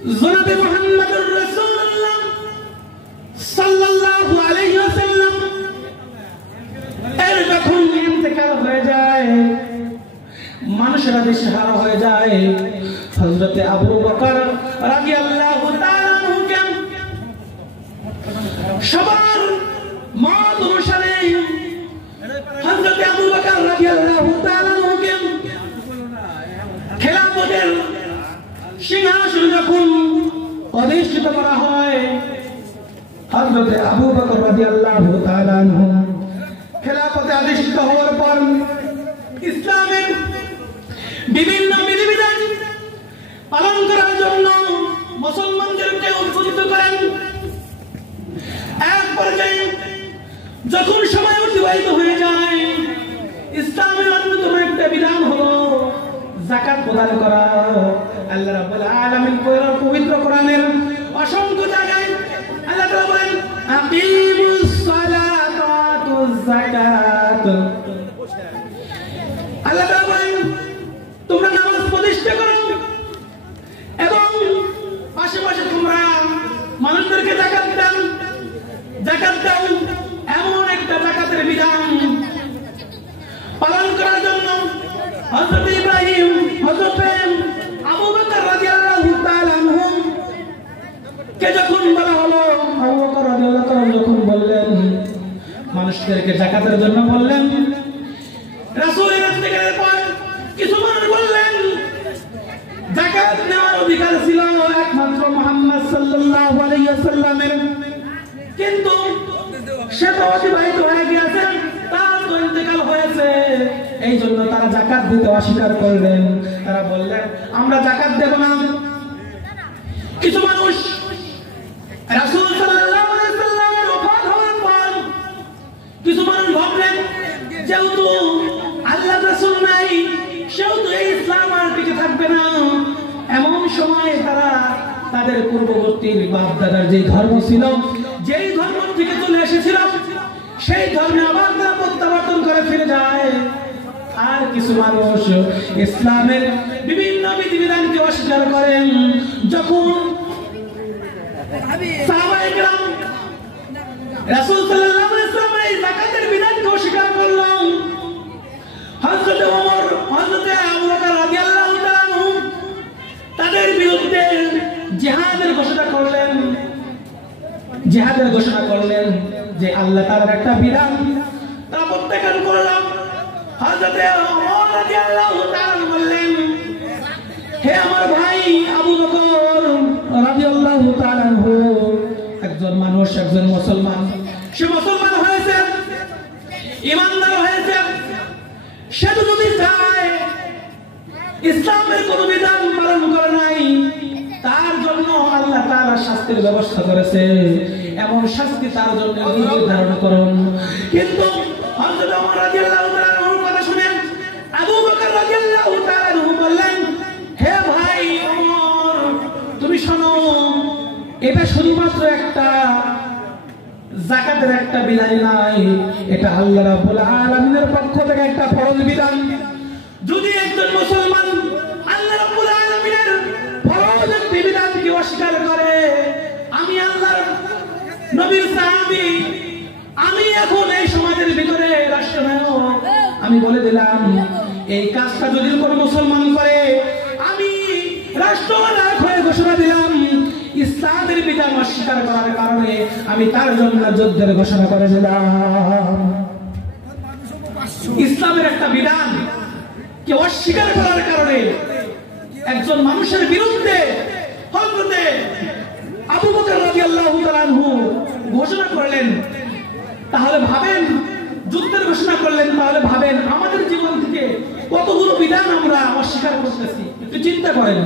জনাবে মুহাম্মদুর রাসূলুল্লাহ সাল্লাল্লাহু আলাইহি ওয়াসাল্লাম এর যখন ইন্তেকাল হয়ে যায়, মানুষেরা দিশেহারা হয়ে যায়, হযরত আবু বকর রাদিয়াল্লাহু তাআলা আনহুকে সবার মত অনুসারে হযরত আবু বকর রাদিয়াল্লাহু তাআলা আনহুকে খেলাফতের সিংহাসনে যখন অধিষ্ঠিত করা হয়, হযরত আবু বকর রাদিয়াল্লাহু তাআলা আনহু খেলাফতে অধিষ্ঠিত হওয়ার পর ইসলামের বিভিন্ন বিধিবিধান পালন করার জন্য মুসলমানদেরকে উদ্বুদ্ধ করেন। এক পর্যায়ে যখন সময় অতিবাহিত হয়ে যায়, ইসলামের অন্যতম একটা বিধান হলো যাকাত প্রদান করা। আল্লাহ রাব্বুল আলামিন পবিত্র কোরআনের অসংখ্য জায়গায় আল্লাহ তাআলা বলেন, আকিমুস সালাতা ওয়াতুজ যাকাত। আল্লাহ তাআলা বলেন, তোমরা নামাজ প্রতিষ্ঠা করো এবং পাশাপাশি তোমরা মানুষদেরকে যাকাত দাও। যাকাত দাও এমন একটা যাকাতের বিধান পালন করার জন্য হযরত ইব্রাহিম, হযরত আবু বকর রাদিয়াল্লাহু তাআলা আনহু কে যখন বলা হলো, আবু বকর রাদিয়াল্লাহু তাআলা যখন বললেন, মানুষদেরকে যাকাতের জন্য বললেন, রাসূলের ইন্তেকালের পর কিছু মানুষ বললেন যাকাত নেওয়ার অধিকার ছিল একমাত্র মুহাম্মদ সাল্লাল্লাহু আলাইহি ওয়াসাল্লামের, কিন্তু সে তো অতিবাহিত হয়ে গিয়েছে, তার তো ইন্তেকাল হয়েছে, এই জন্য তারা যাকাত দিতে অস্বীকার করলেন। তারা বললেন, আমরা যাকাত দেব না। কিছু মানুষ রাসূল সাল্লাল্লাহু আলাইহি ওয়াসাল্লামের ওফাত হওয়ার পর কিছু মানুষ ভাবলেন, যেহেতু আল্লাহ রাসূল নাই, সেহেতু এই ইসলাম আর টিকে থাকবে না। এমন সময় তারা তাদের পূর্ববর্তী বাপ দাদার যে ধর্ম ছিল, যেই ধর্ম থেকে চলে এসেছিল, সেই ধর্মে আবার তারা প্রত্যাবর্তন করে ফিরে যায়। আর কিছু মানুষ ইসলামের বিভিন্ন বিধিবিধানকে অস্বীকার করেন। যখন সাহাবায়ে কেরাম রাসূল সাল্লাল্লাহু আলাইহি ওয়াসাল্লামের এই যাকাতের বিধানকে অস্বীকার করল, হযরত ওমর, হযরত আবু বকর রাদিয়াল্লাহু তাআলা আনহু তাদের বিরুদ্ধে জিহাদের ঘোষণা করলেন। জিহাদের ঘোষণা করলেন যে আল্লাহ তাআলার একটা বিধান তারা প্রত্যাখ্যান করলাম। হযরত ওমর রাদিয়াল্লাহু তাআলা বললেন, হে আমার ভাই আবু বকর রাদিয়াল্লাহু তাআলা আনহু একজন মানুষ, একজন মুসলমান, সে মুসলমান হয়েছে, ঈমানদার হয়েছে, সে যদি চায় ইসলামের কোন বিধান পালন করে নাই, তার জন্য আল্লাহ তাআলা শাস্তির ব্যবস্থা করেছে, এমন শাস্তি তার জন্য নির্ধারণ করুন। কিন্তু হযরত ওমর রাদিয়াল্লাহু তাআলা আনহুর কথা শুনে আবু বকর রাদিয়াল্লাহু তাআলা আনহু বললেন, হে ভাই ওমর, তুমি শোনো, এটা শুধুমাত্র একটা যাকাতের একটা বিধান নাই, এটা আল্লাহ রাব্বুল আলামিনের পক্ষ থেকে একটা ফরজ বিধান। যদি একজন মুসলমান আল্লাহ রাব্বুল আলামিনের ফরজ বিধানকে অস্বীকার করে, আমি আল্লাহর নবীর সাহাবী, আমি এখন এই সমাজের ভিতরে রাষ্ট্রনায়ক, আমি বলে দিলাম এই কাজটা যদি কোনো মুসলমান করে, আমি রাষ্ট্রনায়ক হয়ে ঘোষণা দিলাম, ইসলামের বিধান অস্বীকার করার কারণে আমি তার জন্য যুদ্ধের ঘোষণা করে দিলাম। ইসলামের একটা বিধান কে অস্বীকার করার কারণে একজন মানুষের বিরুদ্ধে হযরত আবু বকর রাদিয়াল্লাহু তাআলা আনহু ঘোষণা করলেন, তাহলে ভাবেন, যুদ্ধের ঘোষণা করলেন, তাহলে ভাবেন আমাদের জীবন থেকে কতগুলো বিধান আমরা অস্বীকার করতেছি, একটু চিন্তা করেন।